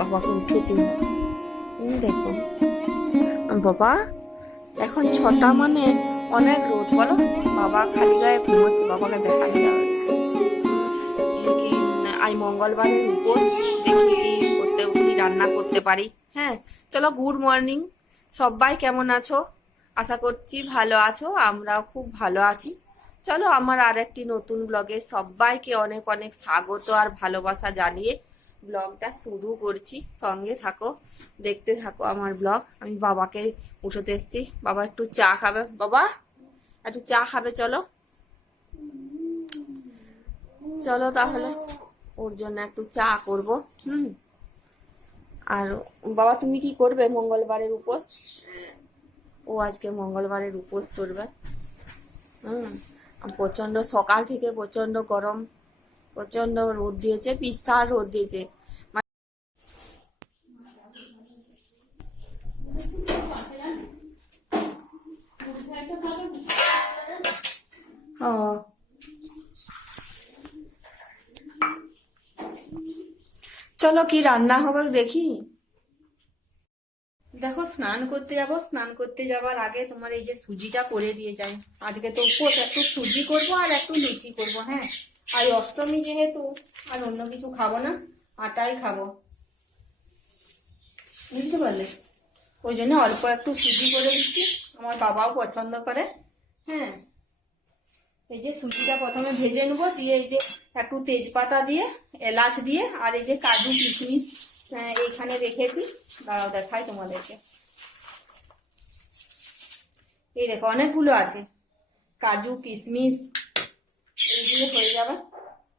বাবাকে উঠে এই দেখো। বাবা, এখন ছটা মানে অনেক রোদ, বলো। বাবা খালি গায়ে ঘুমোচ্ছে বাবাকে দেখা কি আই মঙ্গলবারের উপোস, দেখি কি করতে, কি রান্না করতে পারি। হ্যাঁ চলো গুড মর্নিং সবাই কেমন আছো? আশা করছি ভালো আছো, আমরাও খুব ভালো আছি। চলো, আমার আর একটি নতুন ব্লগে সবাইকে অনেক অনেক স্বাগত আর ভালোবাসা জানিয়ে ব্লগটা শুরু করছি। সঙ্গে থাকো, দেখতে থাকো আমার ব্লগ। আমি বাবাকে উঠোতে এসেছি। বাবা একটু চা খাবে। বাবা, একটু চা খাবে, চলো। চলো তাহলে, ওর জন্য একটু চা করব। হুম। আর বাবা, তুমি কি করবে মঙ্গলবারের উপোস? ও আজকে মঙ্গলবারের উপোস করবে। হুম। আর প্রচণ্ড সকাল থেকে প্রচণ্ড গরম। প্রচণ্ড রোদ দিয়েছে, বিশাল রোদ দিয়েছে। ও চলো কি রান্না হবে দেখি। দেখো, স্নান করতে যাব, স্নান করতে যাবার আগে তোমার এই যে সুজিটা করে দিয়ে যাই। আজকে তো উপোস একটু সুজি করব আর একটু লুচি করব হ্যাঁ? আর অষ্টমী যেহেতু, আর অন্য কিছু খাব না, আটাই খাব। বুঝতে পারলে? ওই জন্য অল্প একটু সুজি করে দিচ্ছি, আমার বাবাও পছন্দ করে হ্যাঁ। এই যে সুজিটা প্রথমে ভেজে নেব, দিয়ে এই যে একটু তেজপাতা দিয়ে, এলাচ দিয়ে, আর এই যে কাজু কিশমিশ এইখানে রেখেছি। দাঁড়াও, দেখাই তোমাদেরকে। এই দেখো, অনেকগুলো আছে। কাজু, কিশমিশ এই দিয়ে হয়ে যাবে।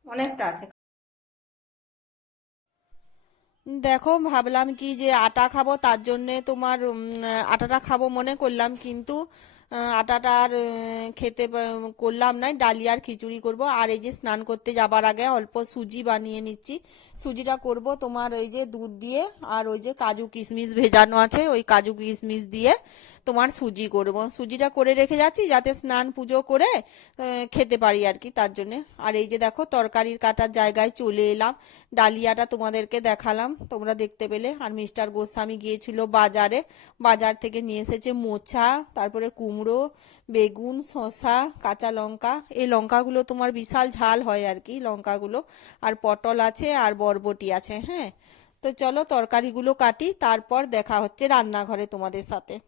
অনেকটা আছে। দেখো, ভাবলাম কি যে আটা খাব, তার জন্যে তোমার আটাটা খাব মনে করলাম, কিন্তু আটাটা আর খেতে করলাম না ডালিয়ার খিচুড়ি করব। আর এই যে স্নান করতে যাবার আগে অল্প সুজি বানিয়ে নিচ্ছি। সুজিটা করব তোমার ওই যে দুধ দিয়ে আর ওই যে কাজু কিশমিশ ভেজানো আছে, ওই কাজু কিশমিশ দিয়ে তোমার সুজি করব। সুজিটা করে রেখে যাচ্ছি যাতে স্নান পুজো করে খেতে পারি আর কি তার জন্য। আর এই যে দেখো তরকারির কাটার জায়গায় চলে এলাম। ডালিয়াটা তোমাদেরকে দেখালাম, তোমরা দেখতে পেলে। আর মিস্টার গোস্বামী গিয়েছিল বাজারে। বাজার থেকে নিয়ে এসেছে মোচা, তারপরে কুমড়ো বেগুন, শসা, কাঁচা লঙ্কা, এই লঙ্কাগুলো তোমার বিশাল ঝাল হয় আর কি, লঙ্কাগুলো। আর পটল আছে আর বরবটি আছে হ্যাঁ? তো চলো তরকারিগুলো কাটি, তারপর দেখা হচ্ছে রান্নাঘরে তোমাদের সাথে।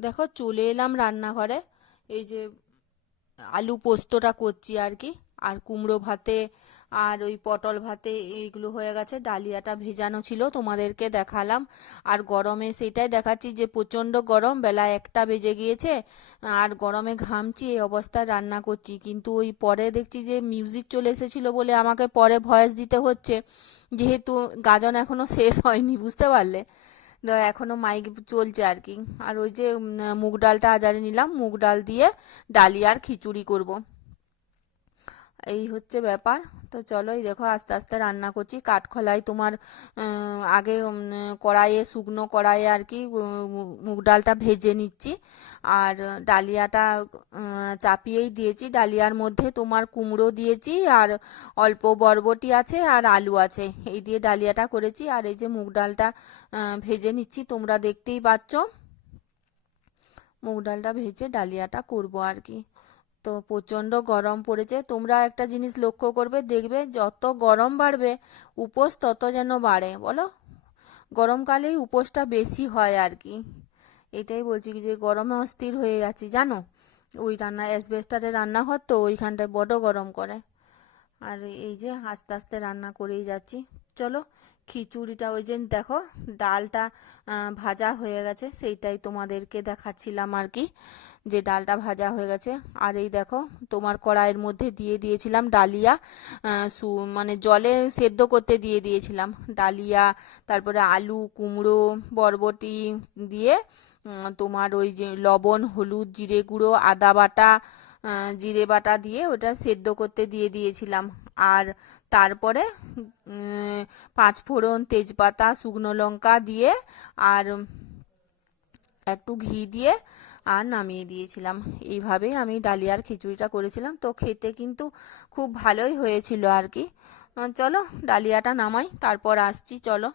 দেখো, চলে এলাম রান্নাঘরে। এই যে আলু পোস্তটা করছি আর কি, আর কুমড়ো ভাতে আর ওই পটল ভাতে এইগুলো হয়ে গেছে, ডালিয়াটা ভেজানো ছিল, তোমাদেরকে দেখালাম। আর গরমে সেটাই দেখাচ্ছি যে প্রচণ্ড গরম, বেলা একটা বেজে গিয়েছে, আর গরমে ঘামছি, এই অবস্থায় রান্না করছি। কিন্তু ওই পরে দেখছি যে মিউজিক চলে এসেছিল বলে আমাকে পরে ভয়েস দিতে হচ্ছে। যেহেতু গাজন এখনও শেষ হয়নি, বুঝতে পারলে? তো এখনও মাইক চলছে আর কি। আর ওই যে মুগ ডালটা আজারে নিলাম, মুগ ডাল দিয়ে ডালিয়ার খিচুড়ি করব। এই হচ্ছে ব্যাপার। তো চলো এই দেখো, আস্তে আস্তে রান্না করছি। কাঠখোলায় তোমার আগে কড়াইয়ে, শুকনো কড়াইয়ে আর কি মুগ ডালটা ভেজে নিচ্ছি। আর ডালিয়াটা চাপিয়েই দিয়েছি। ডালিয়ার মধ্যে তোমার কুমড়ো দিয়েছি আর অল্প বরবটি আছে আর আলু আছে। এই দিয়ে ডালিয়াটা করেছি। আর এই যে মুগ ডালটা ভেজে নিচ্ছি, তোমরা দেখতেই পাচ্ছ। মুগ ডালটা ভেজে ডালিয়াটা করব আর কি। তো প্রচণ্ড গরম পড়েছে। তোমরা একটা জিনিস লক্ষ্য করবে, দেখবে যত গরম বাড়বে, উপোস তত যেন বাড়ে, বলো? গরমকালেই উপোসটা বেশি হয় আর কি। এটাই বলছি যে গরমে অস্থির হয়ে যাচ্ছি জানো? ওই রান্না, অ্যাসবেস্টারের রান্নাঘর তো ওইখানটায় বড় গরম করে। আর এই যে আস্তে আস্তে রান্না করেই যাচ্ছি। চলো খিচুড়িটা, ওই যে দেখো, ডালটা ভাজা হয়ে গেছে, সেইটাই তোমাদেরকে দেখাচ্ছিলাম আর কি, যে ডালটা ভাজা হয়ে গেছে। আর এই দেখো, তোমার কড়াইয়ের মধ্যে দিয়ে দিয়েছিলাম ডালিয়া সু মানে জলে সেদ্ধ করতে দিয়ে দিয়েছিলাম। ডালিয়া, তারপরে আলু, কুমড়ো, বরবটি দিয়ে তোমার ওই যে লবণ, হলুদ, জিরে গুঁড়ো, আদা বাটা জিরে বাটা দিয়ে ওটা সেদ্ধ করতে দিয়ে দিয়েছিলাম। আর তারপরে পাঁচ ফোড়ন তেজপাতা, শুকনো লঙ্কা দিয়ে আর একটু ঘি দিয়ে আর নামিয়ে দিয়েছিলাম। এইভাবেই আমি ডালিয়ার খিচুড়িটা করেছিলাম। তো খেতে কিন্তু খুব ভালোই হয়েছিল আর কি। চলো, ডালিয়াটা নামাই, তারপর আসছি, চলো।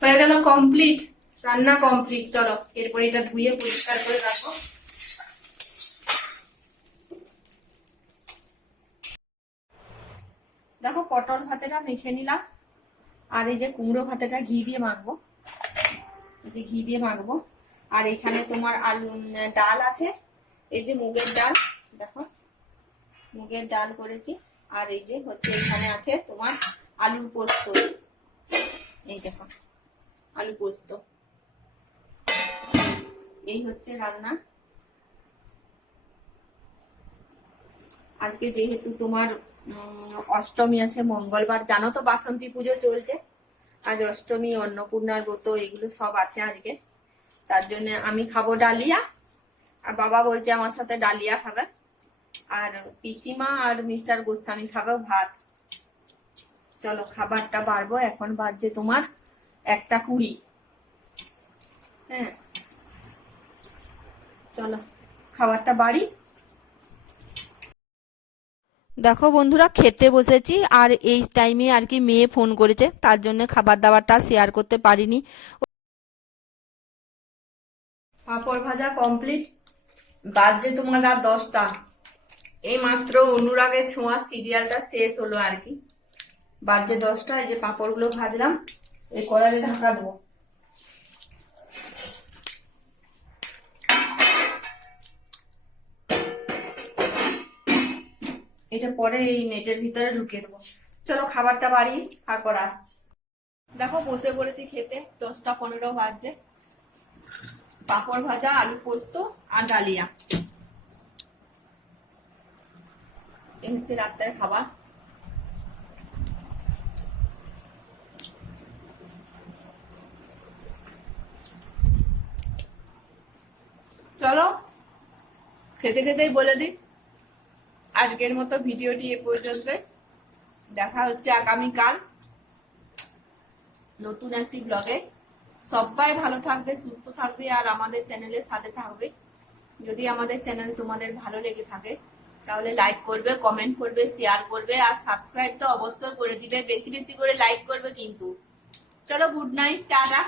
হয়ে গেল কমপ্লিট রান্না কমপ্লিট চলো এটা ধুয়ে পরিষ্কার করে দেখো, পটল ভাতেটা মেখে নিলাম। আর এই যে কুমড়ো ভাতেটা ঘি দিয়ে মাখবো। এই যে ঘি দিয়ে মাখবো। আর এখানে তোমার আলু ডাল আছে। এই যে মুগের ডাল। দেখো, মুগের ডাল করেছি। আর এই যে হচ্ছে এখানে আছে তোমার আলুর পোস্ত। এই দেখো, আলু পোস্ত। এই হচ্ছে রান্না। আজকে যেহেতু তোমার অষ্টমী আছে, মঙ্গলবার, জানো তো বাসন্তী পুজো চলছে। আজ অষ্টমী, অন্নপূর্ণার ব্রত, এগুলো সব আছে আজকে। তার জন্য আমি খাব ডালিয়া। আর বাবা বলছে আমার সাথে ডালিয়া খাবে। আর পিসিমা আর মিস্টার গোস্বামী খাবে ভাত। চলো খাবারটা বাড়বো এখন বাজছে তোমার একটা কুড়ি। হ্যাঁ। চলো খাবারটা বাড়ি। দেখো বন্ধুরা খেতে বসেছি আর এই টাইমে আর কি মেয়ে ফোন করেছে তার জন্য খাবার দাবারটা শেয়ার করতে পারিনি। পাঁপড় ভাজা কমপ্লিট বাজছে তোমার রাত দশটা। এই মাত্র অনুরাগের ছোঁয়া সিরিয়ালটা শেষ হলো আর কি। বাজছে দশটা, এই যে পাঁপড়গুলো ভাজলাম, এই কড়াইয়ে ঢাকা দেবো। এটা পরে এই নেটের ভিতরে ঢুকিয়ে দেবো। চলো খাবারটা বাড়ি তারপর আসছি। দেখো, বসে পড়েছি খেতে, দশটা পনেরো বাজছে। পাঁপড় ভাজা, আলু পোস্ত আর ডালিয়া। এই হচ্ছে রাত্রের খাবার। চলো, খেতে খেতেই বলে দিই, আজকের মতো ভিডিওটি এ পর্যন্ত দেখা হচ্ছে আগামীকাল নতুন একটি ব্লগে সবাই ভালো থাকবে, সুস্থ থাকবে, আর আমাদের চ্যানেলের সাথে থাকবে। যদি আমাদের চ্যানেল তোমাদের ভালো লেগে থাকে তাহলে লাইক করবে কমেন্ট করবে শেয়ার করবে, আর সাবস্ক্রাইব তো অবশ্যই করে দিবে। বেশি বেশি করে লাইক করবে কিন্তু। চলো গুড নাইট টাটা।